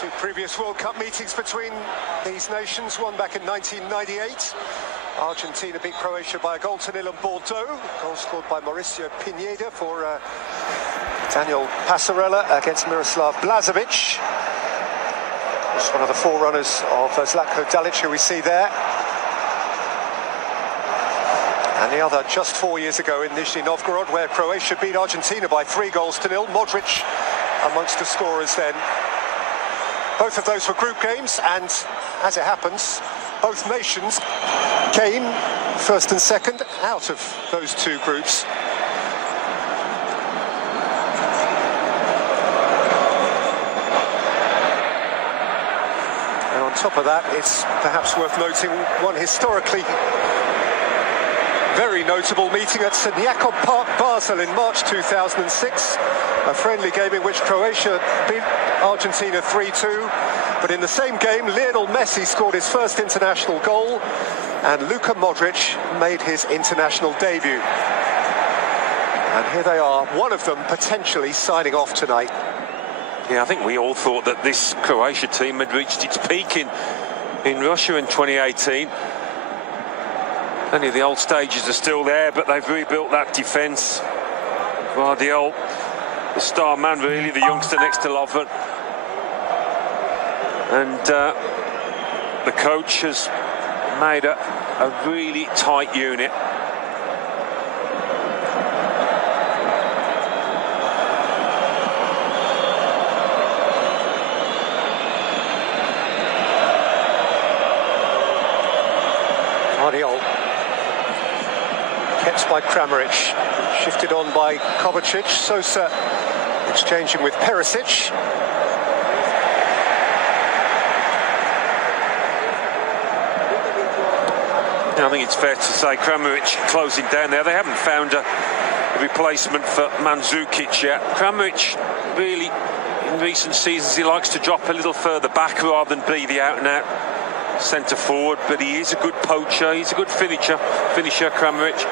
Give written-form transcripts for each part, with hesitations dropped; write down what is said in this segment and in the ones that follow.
Two previous World Cup meetings between these nations, one back in 1998. Argentina beat Croatia by a goal to nil on Bordeaux. Goal scored by Mauricio Pineda for Daniel Passarella against Miroslav Blažević. Just one of the forerunners of Zlatko Dalic, who we see there. And the other just 4 years ago in Nizhny Novgorod, where Croatia beat Argentina by 3 goals to nil. Modric amongst the scorers then. Both of those were group games, and as it happens, both nations came first and second out of those 2 groups. And on top of that, it's perhaps worth noting one historically very notable meeting at St Jakob Park, Basel in March 2006. A friendly game in which Croatia beat Argentina 3-2. But in the same game, Lionel Messi scored his first international goal and Luka Modric made his international debut. And here they are, one of them potentially signing off tonight. Yeah, I think we all thought that this Croatia team had reached its peak in Russia in 2018. Many of the old stages are still there, but they've rebuilt that defence. Guardiola, the star man really, the youngster next to Lovren. And the coach has made a really tight unit. Guardiola. Kept by Kramaric, shifted on by Kovacic. Sosa exchanging with Perisic. I think it's fair to say Kramaric closing down there. They haven't found a replacement for Mandzukic yet. Kramaric really, in recent seasons, he likes to drop a little further back rather than be the out-and-out centre forward, but he is a good poacher, he's a good finisher, Kramaric.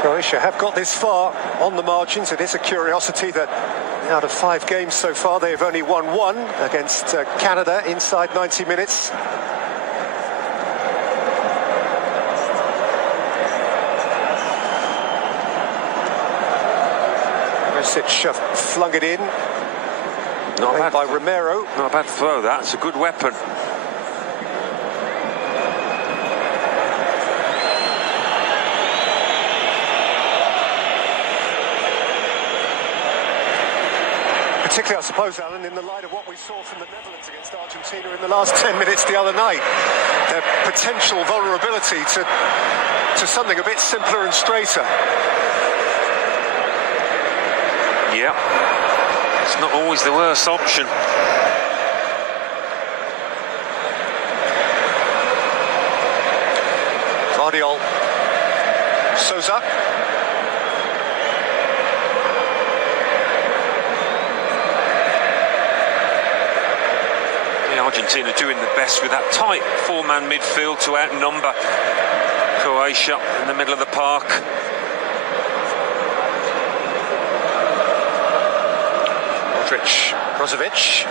Croatia have got this far on the margins. It is a curiosity that out of 5 games so far, they have only won 1 against Canada inside 90 minutes. Perisic flung it in. Not bad by Romero. Not a bad throw, that's a good weapon. Particularly, I suppose, Alan, in the light of what we saw from the Netherlands against Argentina in the last 10 minutes the other night. Their potential vulnerability to something a bit simpler and straighter. Yeah, it's not always the worst option. Guardiola. Sosa. Argentina doing the best with that tight 4-man midfield to outnumber Croatia in the middle of the park. Modric, Brozovic,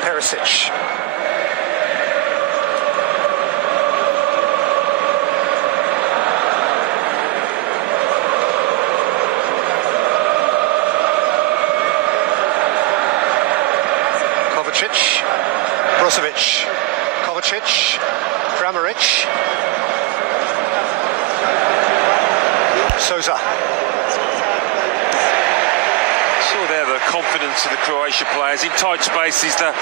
Perisic. Kovacic. Brozovic, Kovacic, Kramaric, Sosa. Saw there the confidence of the Croatia players. In tight spaces, they're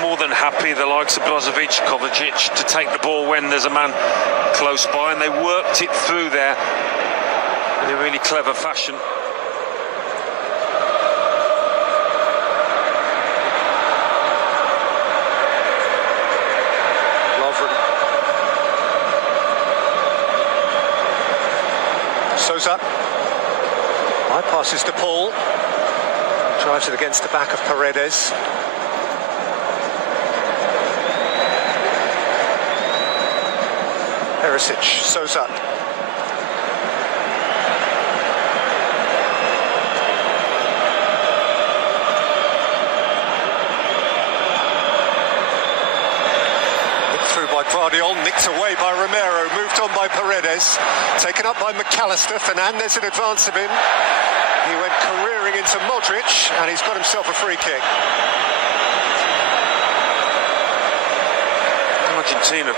more than happy, the likes of Brozovic, Kovacic, to take the ball when there's a man close by, and they worked it through there in a really clever fashion. Sosa bypasses to Paul, drives it against the back of Paredes. Perisic, Sousa. Through by Guardiola, nicked away by Romero, moved on by Paredes, taken up by McAllister. Fernandes in advance of him. He went careering into Modric, and he's got himself a free kick. Argentina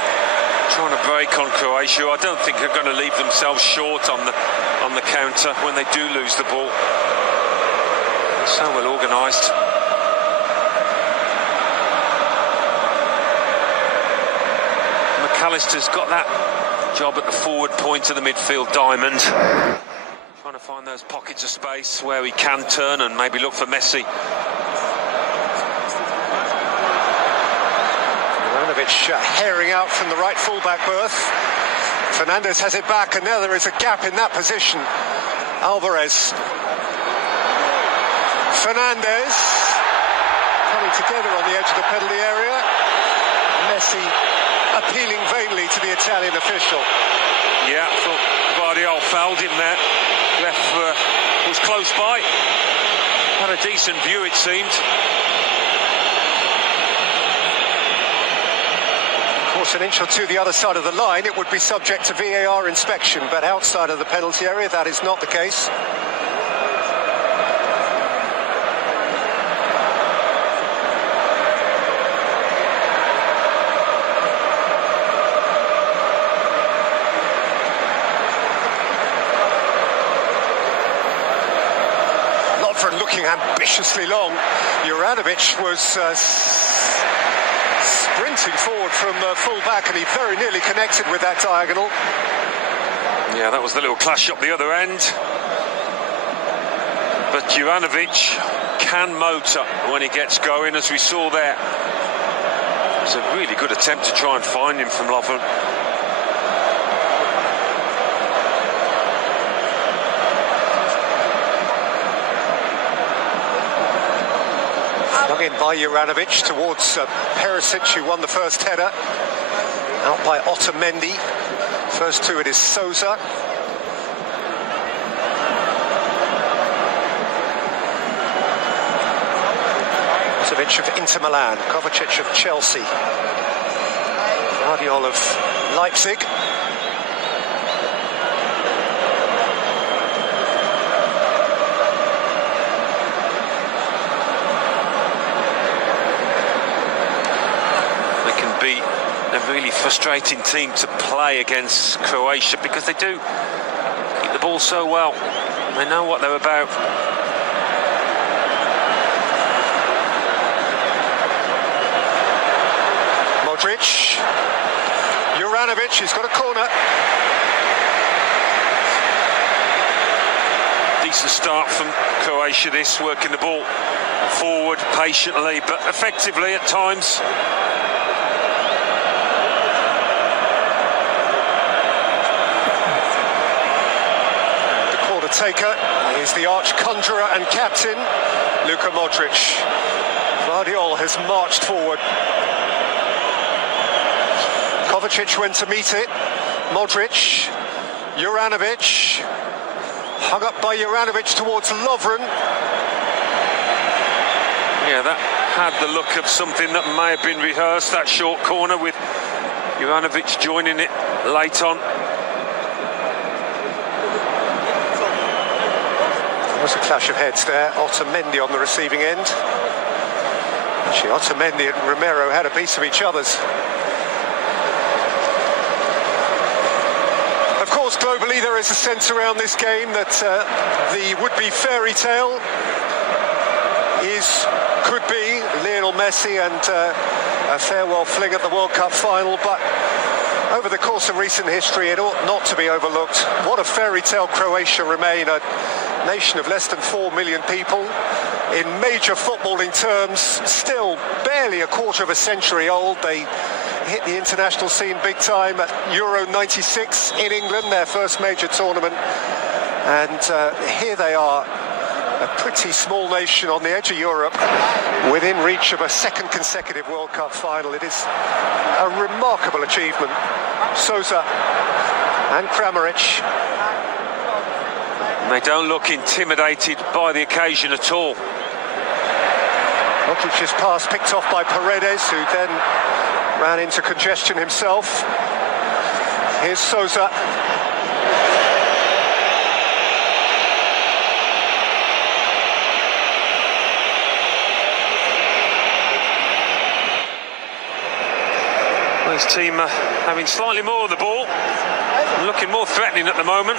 trying to break on Croatia. I don't think they're going to leave themselves short on the counter when they do lose the ball. So well organised. McAllister's got that job at the forward point of the midfield diamond. Trying to find those pockets of space where he can turn and maybe look for Messi. Herring out from the right full-back berth. Fernandes has it back, and now there is a gap in that position. Alvarez. Fernandes coming together on the edge of the penalty area. Messi appealing vainly to the Italian official. Yeah, I thought Guardiola fouled him there. Ref was close by. Had a decent view, it seemed. An inch or two the other side of the line, it would be subject to VAR inspection, but outside of the penalty area, that is not the case. Lovren looking ambitiously long. Juranovic was sprinting forward from full-back, and he very nearly connected with that diagonal. Yeah, that was the little clash up the other end. But Juranovic can motor when he gets going, as we saw there. It was a really good attempt to try and find him from Lovren. In by Juranovic towards Perisic, who won the first header. Out by Otamendi. First to it is Sousa. Kovacic of Inter Milan. Kovacic of Chelsea. Guardiola of Leipzig. A really frustrating team to play against Croatia, because they do keep the ball so well. They know what they're about. Modric. Juranovic, he's got a corner. Decent start from Croatia, this, working the ball forward patiently but effectively at times. Taker is the arch conjurer and captain, Luka Modric. Guardiola has marched forward. Kovacic went to meet it. Modric, Juranovic, hung up by Juranovic towards Lovren. Yeah, that had the look of something that may have been rehearsed, that short corner, with Juranovic joining it late on. There was a clash of heads there. Otamendi on the receiving end. Actually, Otamendi and Romero had a piece of each other's. Of course, globally there is a sense around this game that the would-be fairy tale could be Lionel Messi and a farewell fling at the World Cup final, but over the course of recent history it ought not to be overlooked. What a fairy tale Croatia remain, a nation of less than 4 million people. In major footballing terms, still barely a quarter of a century old. They hit the international scene big time at Euro 96 in England, their first major tournament. And here they are, a pretty small nation on the edge of Europe, within reach of a second consecutive World Cup final. It is a remarkable achievement. Sousa and Kramaric. And they don't look intimidated by the occasion at all. Modric's pass picked off by Paredes, who then ran into congestion himself. Here's Sousa. Well, his team having slightly more of the ball, looking more threatening at the moment.